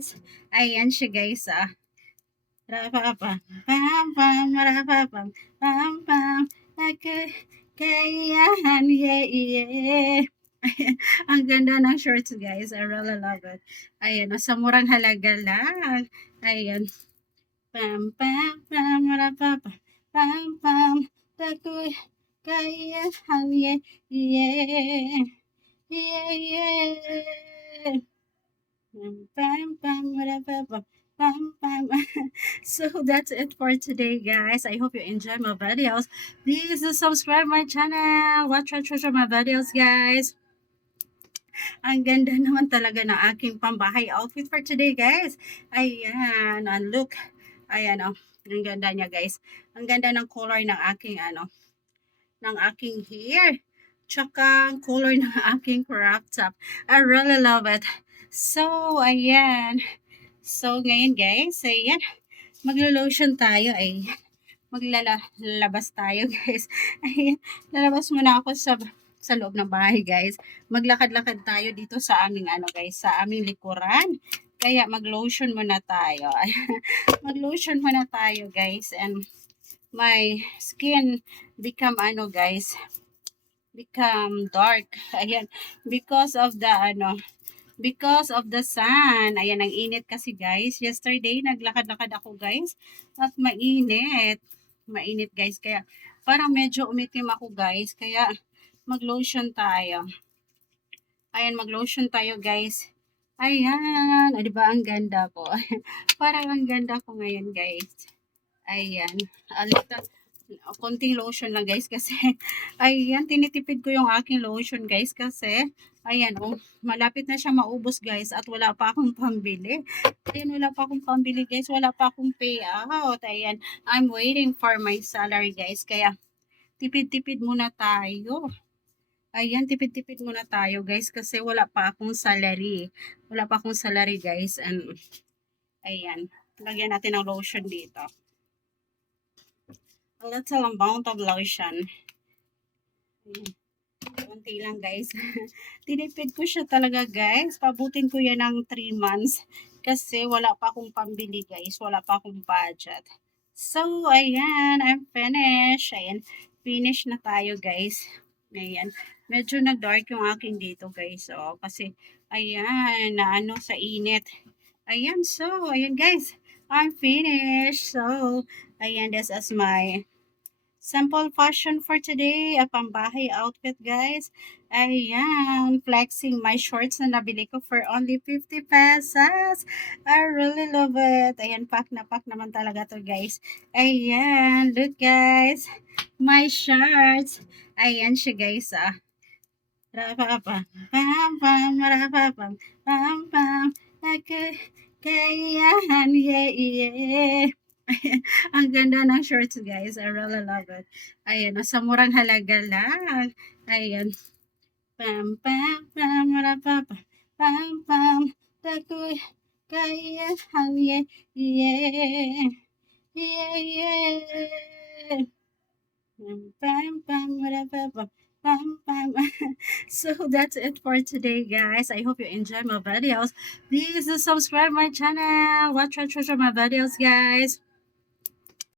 shorts. Ayan siya guys, Rapapam, pam, pam, rapapam, pam, pam, ako, kayahan, yeah, yeah. Ang ganda ng shorts guys, I really love it. Ayan, sa murang halaga lang. Ayan, pam, pam, pam, rapapam, pam, pam, ako, kayahan, yeah, yeah, yeah, yeah. Pam, pam, pam, rapapam, pam, pam. So that's it for today, guys. I hope you enjoy my videos. Please do subscribe my channel. Watch my videos, guys. Ang ganda naman talaga ng aking pambahay outfit for today, guys. Ayan, and look. Ayan, oh. Ang ganda niya, guys. Ang ganda ng color ng aking, ng aking hair. Tsaka ang color ng aking crop top. I really love it. So, ayan. So, ngayon, guys, ayan. Maglo-lotion tayo, ay maglalabas tayo guys. Ay, lalabas muna ako sa loob ng bahay guys. Maglakad-lakad tayo dito sa aming guys, sa aming likuran. Kaya mag-lotion muna tayo. Mag-lotion muna tayo guys, and my skin become guys, become dark. Ayan, because of the because of the sun. Ayan, ang init kasi guys. Yesterday, naglakad-lakad ako guys. At mainit. Mainit guys. Kaya parang medyo umitim ako guys. Kaya mag-lotion tayo. Ayan, mag-lotion tayo guys. Ayan. O, diba ang ganda ko? Parang ang ganda ko ngayon guys. Ayan. Alita, konting lotion lang guys kasi ayan, tinitipid ko yung aking lotion guys kasi ayan, oh, malapit na siya maubos guys at wala pa akong pambili. Ayan, wala pa akong pambili guys, wala pa akong payout. Ayan, I'm waiting for my salary guys, kaya tipid-tipid muna tayo. Ayan, tipid-tipid muna tayo guys kasi wala pa akong salary. Wala pa akong salary guys, and ayan, lagyan natin ng lotion dito. A little amount of lotion. Ayan. Konti lang guys. Tinipid ko siya talaga guys. Pabutin ko yan ng 3 months. Kasi wala pa akong pambili guys. Wala pa akong budget. So, ayan. I'm finished. Ayan. Finish na tayo guys. Ayan. Medyo nag-dark yung aking dito guys. Oh, kasi, ayan. Na sa init. Ayan. So, ayan guys. I'm finished. So, ayan. This is my simple fashion for today, a pambahay outfit guys. Ayan, flexing my shorts na nabili ko for only 50 pesos. I really love it. Ayan, pack na pack naman talaga to guys. Ayan, look guys, my shorts. Ayan siya guys, Rapapam, pam, pam, rapapam, pam, pam, ako, kayahan, yeah, yeah. Ang ganda ng shorts guys, I really love it. Ayan, sa murang halaga lang. Ayan, pam, pam, pam, rapapam, pam, pam, ako, kayahan, yeah, yeah, yeah, yeah. Pam, pam, pam, rapapam. Pam, pam. So that's it for today guys. I hope you enjoy my videos. Please subscribe my channel. Watch my videos guys.